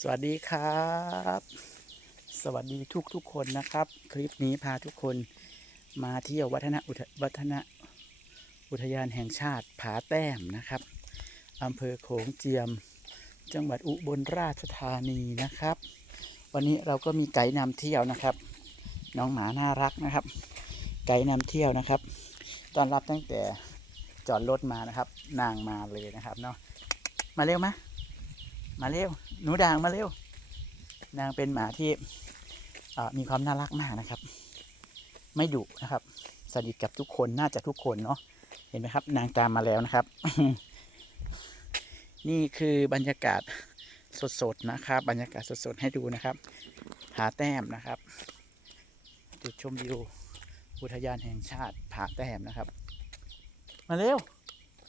สวัสดีครับ สวัสดีทุกทุกคนนะครับ คลิปนี้พาทุกคนมาเที่ยววัฒนอุทวัฒนอุทยานแห่งชาติผาแต้มนะครับอำเภอโขงเจียม จังหวัดอุบลราชธานีนะครับ วันนี้เราก็มีไกด์นำเที่ยวนะครับ น้องหมาน่ารักนะครับ ไกด์นำเที่ยวนะครับตอนรับตั้งแต่จอดรถมานะครับ นางมาเลยนะครับเนาะมาเร็วมะ มาเร็ว หนูด่างมาเร็ว นางเป็นหมาที่มีความน่ารักมากนะครับ ไม่ดุนะครับ สนิทกับทุกคนน่าจะทุกคนเนาะ เห็นไหมครับ นางตามมาแล้วนะครับ นี่คือบรรยากาศสดๆนะครับ บรรยากาศสดๆให้ดูนะครับผาแต้มนะครับ จุดชมวิวอุทยานแห่งชาติผาแต้มนะครับ มาเร็ว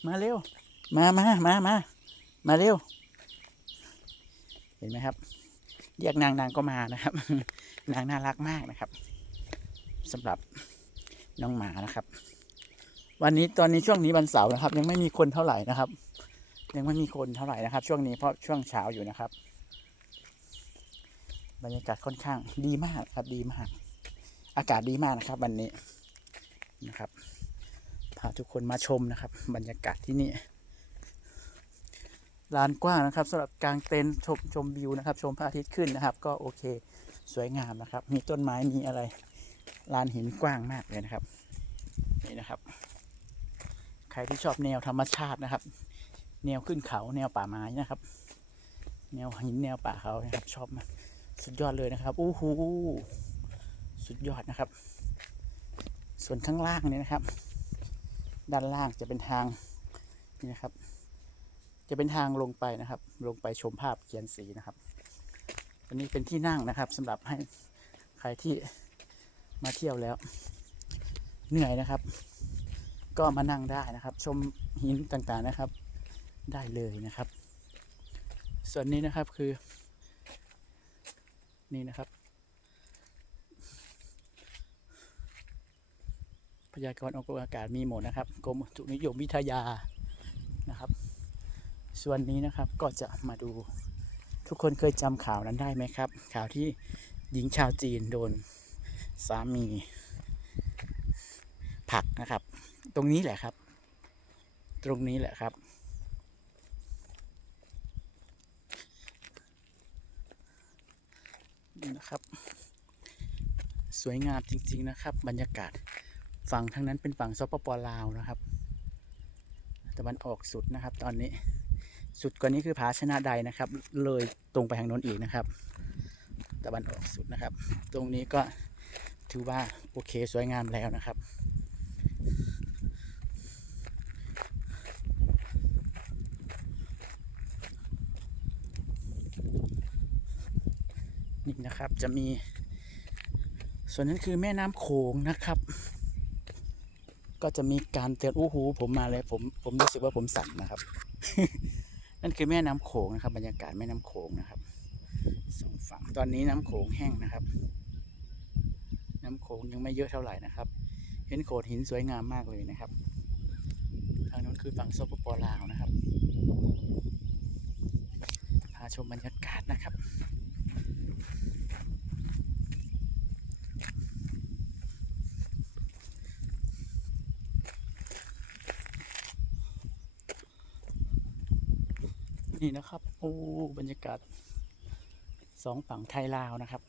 มาเร็ว มามามามามาเร็ว เห็นไหมครับ เรียกนางนางก็มานะครับ นางน่ารักมากนะครับสำหรับน้องหมานะครับ วันนี้ตอนนี้ช่วงนี้วันเสาร์นะครับ ยังไม่มีคนเท่าไหร่นะครับ ยังไม่มีคนเท่าไหร่นะครับ ช่วงนี้เพราะช่วงเช้าอยู่นะครับ บรรยากาศค่อนข้างดีมากครับดีมาก อากาศดีมากนะครับ วันนี้นะครับพาทุกคนมาชมนะครับ บรรยากาศที่นี่ ลานกว้างนะครับสำหรับกางเต็นท์ชมชมวิวนะครับ ชมพระอาทิตย์ขึ้นนะครับ ก็โอเคสวยงามนะครับ มีต้นไม้มีอะไรลานหินกว้างมากเลยนะครับนี่นะครับ ใครที่ชอบแนวธรรมชาตินะครับ แนวขึ้นเขาแนวป่าไม้นะครับ แนวหินแนวป่าเขานะครับ ชอบมากสุดยอดเลยนะครับโอู้หูสุดยอดนะครับ ส่วนข้างล่างเนี่ยนะครับ ด้านล่างจะเป็นทางนี่นะครับ จะเป็นทางลงไปนะครับ ลงไปชมภาพเขียนสีนะครับ อันนี้เป็นที่นั่งนะครับสำหรับให้ใครที่มาเที่ยวแล้ว เหนื่อยนะครับ ก็มานั่งได้นะครับ ชมหินต่างๆนะครับ ได้เลยนะครับ ส่วนนี้นะครับคือ นี่นะครับพยากรณ์อากาศมีหมดนะครับกรมอุตุนิยมวิทยา ส่วนนี้นะครับก็จะมาดูทุกคนเคยจำข่าวนั้นได้ไหมครับ ข่าวที่หญิงชาวจีนโดนสามีผักนะครับ ตรงนี้แหละครับ ตรงนี้แหละครับ นะครับ สวยงามจริง ๆนะครับ บรรยากาศฝั่งทั้งนั้นเป็นฝั่งสปปลาวนะครับตะวันออกสุดนะครับตอนนี้ สุดกว่านี้คือผาชนะใดนะครับ เลยตรงไปทางโน้นอีกนะครับ ตะวันออกสุดนะครับ ตรงนี้ก็ถือว่าโอเคสวยงามแล้วนะครับ นี่นะครับจะมี ส่วนนั้นคือแม่น้ำโขงนะครับก็จะมีการเตือนอู้หูผมมาเลยผมผมรู้สึกว่าผมสั่นนะครับ นั่นคือแม่น้ำโขงนะครับ บรรยากาศแม่น้ำโขงนะครับสองฝั่งตอนนี้น้ำโขงแห้งนะครับ น้ำโขงยังไม่เยอะเท่าไหร่นะครับ เห็นโขดหินสวยงามมากเลยนะครับ ทางนู้นคือฝั่งสปปลาวนะครับ พาชมบรรยากาศนะครับ นี่นะครับ โอ้บรรยากาศสองฝั่งไทยลาวนะครับ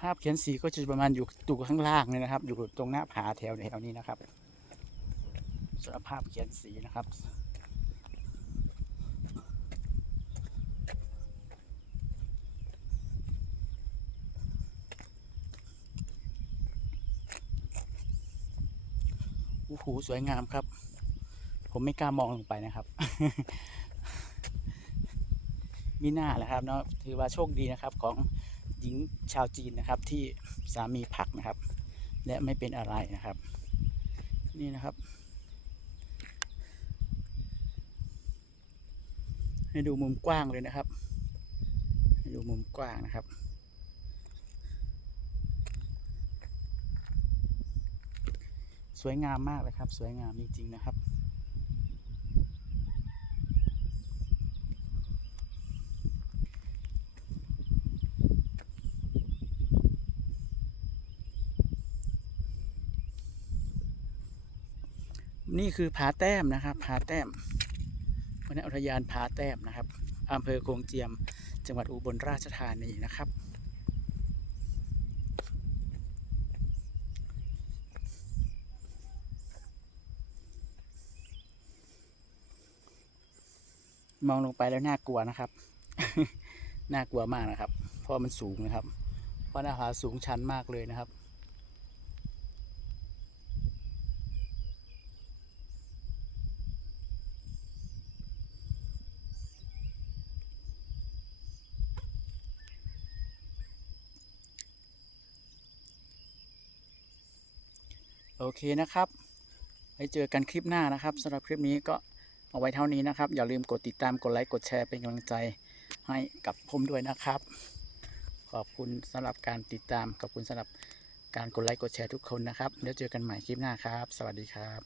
ภาพเขียนสีก็จะประมาณอยู่ตูข้างล่างเลยนะครับ อยู่ตรงหน้าผาแถวแถวนี้นะครับสำหรับภาพเขียนสีนะครับ โอ้โหสวยงามครับ ผมไม่กล้ามองลงไปนะครับ มีหน้าแหละครับเนาะถือว่าโชคดีนะครับของหญิงชาวจีนนะครับ ที่สามีผักนะครับ และไม่เป็นอะไรนะครับ นี่นะครับ ให้ดูมุมกว้างเลยนะครับ ให้ดูมุมกว้างนะครับ สวยงามมากเลยครับ สวยงามจริงๆนะครับนี่คือผาแต้มนะครับผาแต้มวรรณอุทยานผาแต้มนะครับอำเภอโคงเจียม จังหวัดอุบลราชธานีนะครับ มองลงไปแล้วน่ากลัวนะครับ น่ากลัวมากนะครับ เพราะมันสูงนะครับ เพราะหน้าผาสูงชันมากเลยนะครับ โอเคนะครับไว้เจอกันคลิปหน้านะครับสำหรับคลิปนี้ก็ เอาไว้เท่านี้นะครับ อย่าลืมกดติดตามกดไลค์กดแชร์เป็นกำลังใจให้กับผมด้วยนะครับ ขอบคุณสำหรับการติดตามขอบคุณสำหรับการกดไลค์กดแชร์ทุกคนนะครับเดี๋ยวเจอกันใหม่คลิปหน้าครับ สวัสดีครับ